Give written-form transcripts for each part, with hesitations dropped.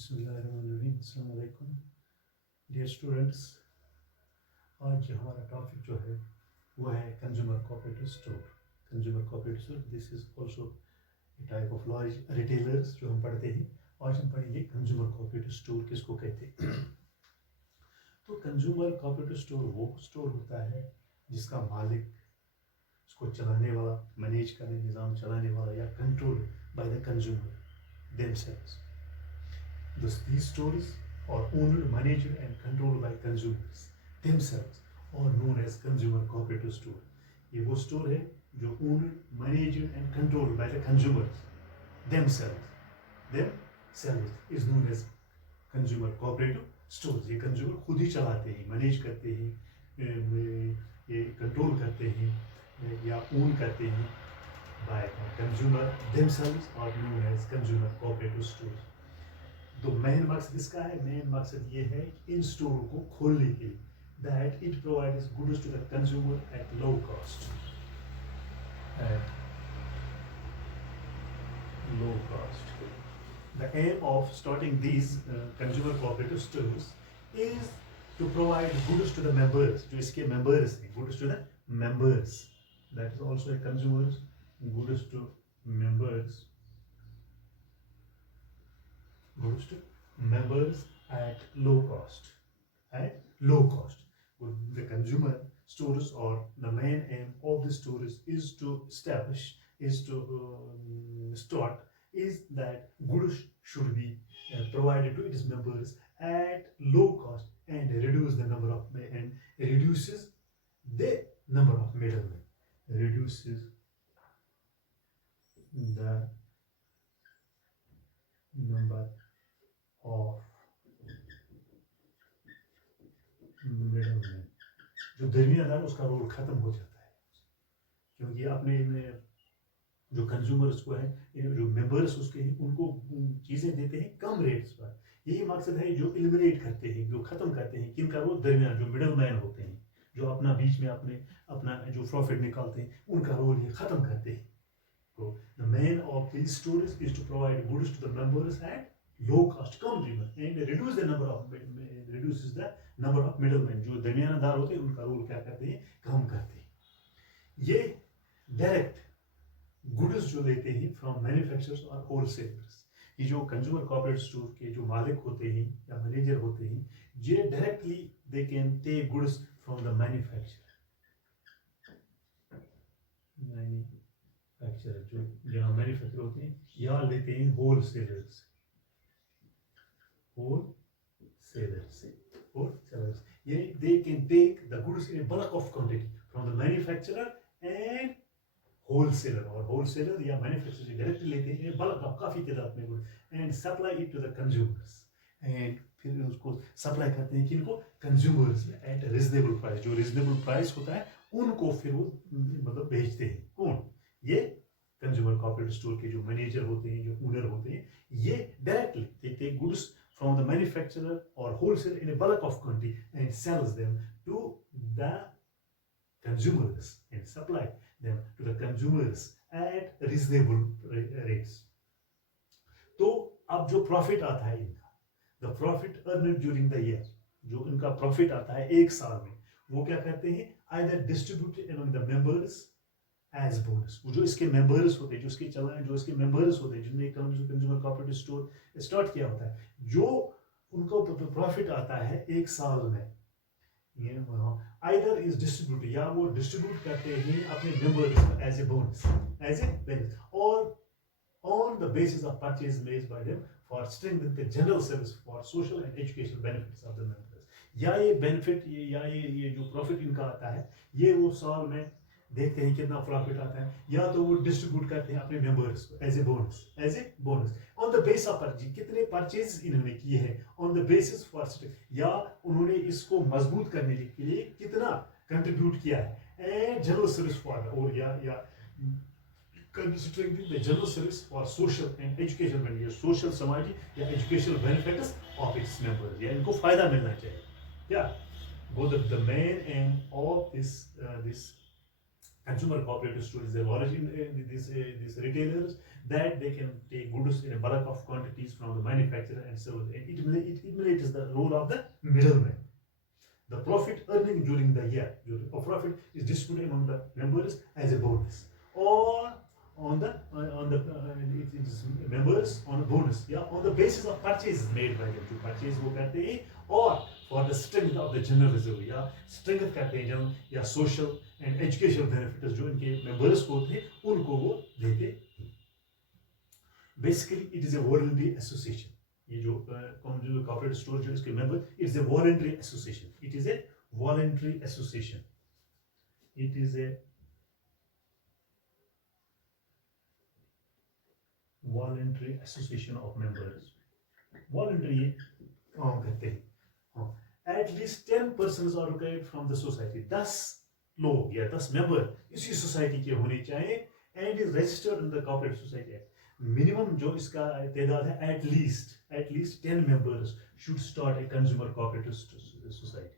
बिस्मिल्लाहिर्रहमानिर्रहीम, अस्सलाम वालेकुम डियर स्टूडेंट्स। आज हमारा टॉपिक जो है वो है consumer cooperative store. Consumer cooperative store, this is also A type of large retailers जो हम पढ़ते हैं। आज हम पढ़ेंगे कंज्यूमर कोऑपरेटिव स्टोर किसको कहते हैं। तो कंज्यूमर कोऑपरेटिव स्टोर वो स्टोर होता है जिसका मालिक, उसको चलाने वाला, मैनेज करने, निज़ाम चलाने वाला या control by the consumer themselves. These stores are owned, managed and controlled by consumers themselves or known as consumer cooperative store. ये वो स्टोर है जो owned, managed and controlled by the consumers themselves. Themselves is known as consumer cooperative stores. ये consumer खुद ही चलाते हैं, manage करते हैं, ये कंट्रोल करते हैं या ओन करते हैं by consumer themselves or known as consumer cooperative stores. तो मेन मकसद इसका है, मेन मकसद ये है कि इन स्टोरों को खोलने के लिए, that it provides goods to the consumer at low cost. At low cost. The aim of starting these consumer cooperative stores is to provide goods to the members. जो इसके मेंबर्स हैं, goods to the members, that is also a consumers, goods to members, goes to members at low cost. At low cost. The consumer stores, or the main aim of the stores is to establish, is to start, is that goods should be provided to its members at low cost and reduce the number of, and reduces the number of middlemen. Reduces the number of middleman. जो दरमियानदार, उसका role खत्म हो जाता है, क्योंकि अपने जो consumers को है, जो मेंबर्स उसके हैं, उनको चीज़ें देते हैं कम रेट्स पर। यही मकसद है, जो एलिमिनेट करते हैं, जो ख़त्म करते हैं, किनका रोल, दरमियान जो मिडल मैन होते हैं, जो अपना बीच में अपना जो प्रॉफिट निकालते हैं, उनका रोल ये ख़त्म करते हैं। तो the main of this stores is to provide goods to the members at low cost, कम कीमत, and reduce the number of, reduces the number of middlemen। जो दरमियानदार होते हैं उनका रोल क्या करते हैं, कम करते हैं। ये डायरेक्ट गुड्स जो लेते हैं फ्रॉम मैन्युफैक्चरर्स और होलसेलर्स। ये जो कंज्यूमर कोऑपरेटिव स्टोर के जो मालिक होते हैं या मैनेजर होते हैं, ये directly they can take goods from the manufacturer जो जहाँ मैन्युफैक्चर होते हैं, या लेते हैं wholesalers they can take the goods in a bulk of quantity from the manufacturer and wholesaler, और wholesaler या manufacturer से डायरेक्ट लेते हैं bulk of, काफी तादाद में good, and supply it to the consumers, and फिर उसको सप्लाई करते हैं किनको, कंज्यूमर्स में at a reasonable price। जो reasonable price होता है उनको फिर वो मतलब भेजते हैं। कौन? ये कंज्यूमर कोऑपरेटिव स्टोर के जो मैनेजर होते हैं, जो ओनर होते हैं, ये directly they take goods from the manufacturer or wholesaler in a bulk of quantity and sells them to the consumers and supply them to the consumers at reasonable rates। तो अब जो profit आता है इनका, the profit earned during the year, जो इनका profit आता है एक साल में, वो क्या करते हैं, either distributed among the members as bonus। वो जो इसके मेंबर्स होते हैं, जो इसके चलाने, जो इसके मेंबर्स होते हैं, जिनने कंज्यूमर कोऑपरेटिव स्टोर स्टार्ट किया होता है, जो उनको प्रॉफिट आता है एक साल में, ये आइदर इज डिस्ट्रीब्यूट, या वो डिस्ट्रीब्यूट करते हैं अपने मेंबर्स को as a bonus, as a benefit, और on the basis of purchase made by them for strengthening the general service for social and educational benefits of the members. या ये benefit, या ये जो प्रॉफिट इनका आता है, ये वो साल में देखते हैं कितना प्रॉफिट आता है, या तो वो डिस्ट्रीब्यूट करते हैं अपने मेंबर्स को as a bonus on the base of purchase, कितने परचेज इन्होंने किए हैं, ऑन द बेसिस फॉर, या उन्होंने इसको मजबूत करने के लिए कितना कंट्रीब्यूट किया है, एंड जनरल सर्विस फॉर, और या considering the general service for social and educational benefit, social समाजी या educational benefits of its members, या इनको फायदा मिलना चाहिए। क्या both the main end of this consumer cooperative stores, they origin these retailers that they can take goods in a bulk of quantities from the manufacturer and sell it. It eliminates the role of the middleman. The profit earning during the year, the profit is distributed among the members as a bonus, or on the it is members on a bonus, yeah, on the basis of purchases made by them. जो purchase वो करते हैं, और for the strength of the general reserve, या strength करते हैं जब, या social and educational benefits जो इनके members को होते हैं उनको वो देते हैं. Basically it is a voluntary association. ये जो cooperative store जो इसके member, it's a voluntary association. It is a voluntary association. It is a voluntary association of members. Voluntary काम करते हैं. At least 10 persons are required from the society. 10 लोग या 10 member इसी society के होने चाहिए and is registered in the cooperative society act. Minimum जो इसका तादाद है, at least 10 members should start a consumer cooperative society.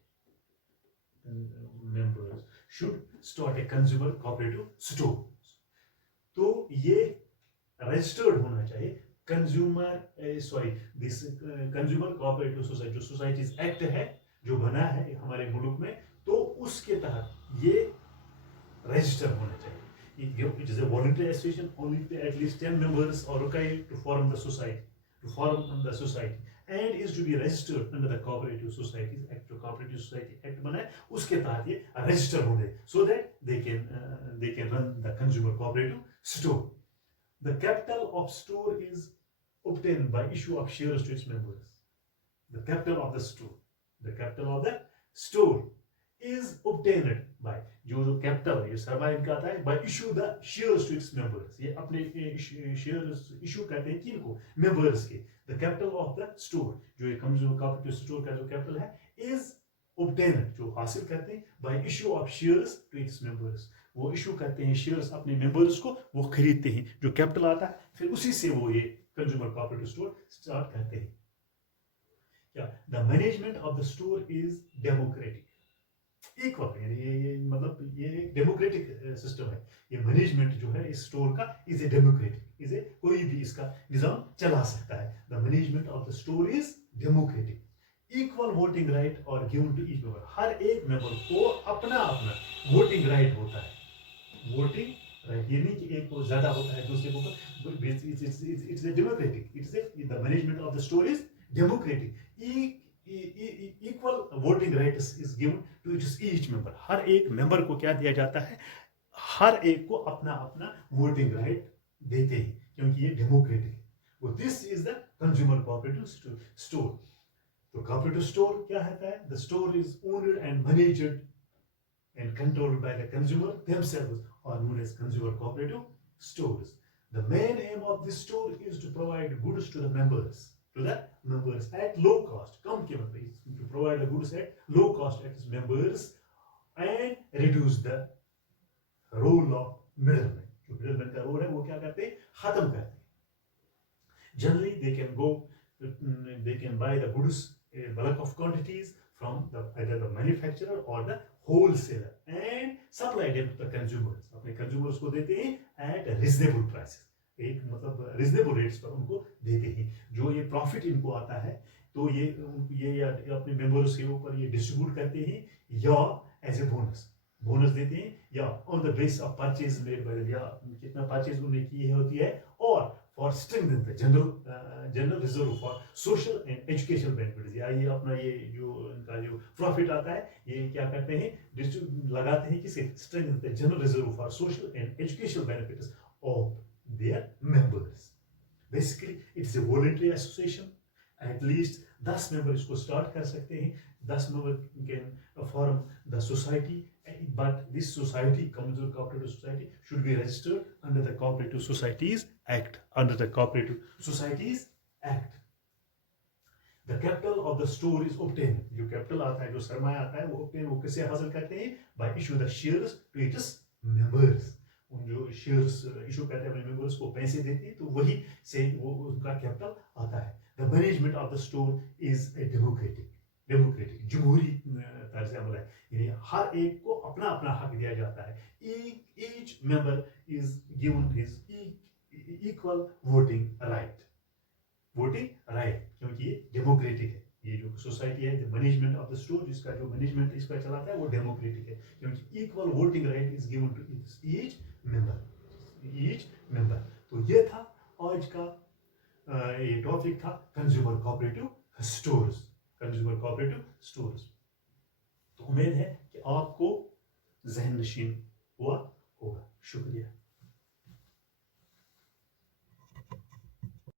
Members should start a consumer cooperative store. तो ये registered होना चाहिए. This consumer cooperative society, जो societies act है जो बना है हमारे मुल्क में, तो उसके तहत ये register होना चाहिए. It is a voluntary association. Only at least 10 members are required to form the society, and is to be registered under the Cooperative Societies Act. जो Cooperative Society Act बना है उसके तहत ये register होंगे, so that they can run the consumer cooperative store. The capital of store is obtained by issue of shares to its members. The capital of the store is obtained by जो capital है, ये सरमाया इनका आता है, by issue the shares to its members. ये अपने shares issue करते हैं किनको? Members के. The capital of the store, जो ये consumer cooperative store का जो capital है, is obtained, जो हासिल करते हैं by issue of shares to its members. वो issue करते हैं shares अपने members को, वो खरीदते हैं, जो capital आता है, फिर उसी से वो ये consumer cooperative store start करते हैं. Yeah, the management of the store is democratic. Equal ये मतलब ये डेमोक्रेटिक सिस्टम है. ये मैनेजमेंट जो है इस स्टोर का is a democratic, is a कोई भी इसका निजाम चला सकता है. The management of the store is democratic. Equal voting right और गिवन टू ईच मेंबर. हर एक मेंबर को अपना अपना वोटिंग राइट होता है. वोटिंग राइट ये नहीं कि एक को ज्यादा होता है दूसरे को. It's a democratic. It's a the management of the store is democratic. Equal voting right is given to each member. हर एक मेंबर को क्या दिया जाता है? हर एक को अपना अपना वोटिंग राइट देते हैं, क्योंकि ये डेमोक्रेटिक है. This is the consumer cooperative store. तो कोऑपरेटिव स्टोर क्या होता है? The store is owned and managed and controlled by the consumer themselves, or known as consumer cooperative stores. The main aim of this store is to provide goods to the members at low cost. Come to provide the goods at low cost at its members and reduce the role of middlemen. जो middlemen का role है वो क्या करते हैं? खत्म करते हैं. Generally they can buy the goods in bulk of quantities from either the manufacturer or the wholesaler and supply them to the consumers. अपने consumers को देते हैं at reasonable prices. एक मतलब reasonable rates पर उनको देते हैं. जो ये profit इनको आता है तो ये अपने members के ऊपर ये distribute करते हैं, या as a bonus देते हैं, या on the basis of purchase made by them, या कितना purchase उन्होंने की होती है, और for strengthening the general reserve for social and educational benefits. या ये अपना ये जो इनका जो profit आता है ये क्या करते हैं? लगाते हैं किसे? Strengthen the general reserve for social and educational benefits of their members. Basically it's a voluntary association. At least 10 members इसको start कर सकते हैं. 10 members can form the society, but this society, Consumer Cooperative Society, should be registered under the Cooperative Societies Act. The capital of the store is obtained. जो capital आता है, जो सरमाया आता है, वो obtain वो किससे हासिल करते हैं? By issue the shares to its members. उन जो shares issue करते हैं अपने members को पैसे देते हैं, तो वही से वो उनका capital आता है. The management of the store is a democratic. Democratic जमहूरी तर्ज अमल है, यानी हर एक को अपना अपना हक दिया जाता है. Each member is given his equal voting right, क्योंकि ये डेमोक्रेटिक है. ये जो सोसाइटी है, मैनेजमेंट ऑफ द स्टोर, जिसका जो मैनेजमेंट इसका चलाता है, वो डेमोक्रेटिक है, क्योंकि equal voting right is given to each member. तो ये था आज का ये टॉपिक था कंज्यूमर कोऑपरेटिव स्टोर्स. तो उम्मीद है कि आपको जहन नशीन हुआ होगा. शुक्रिया.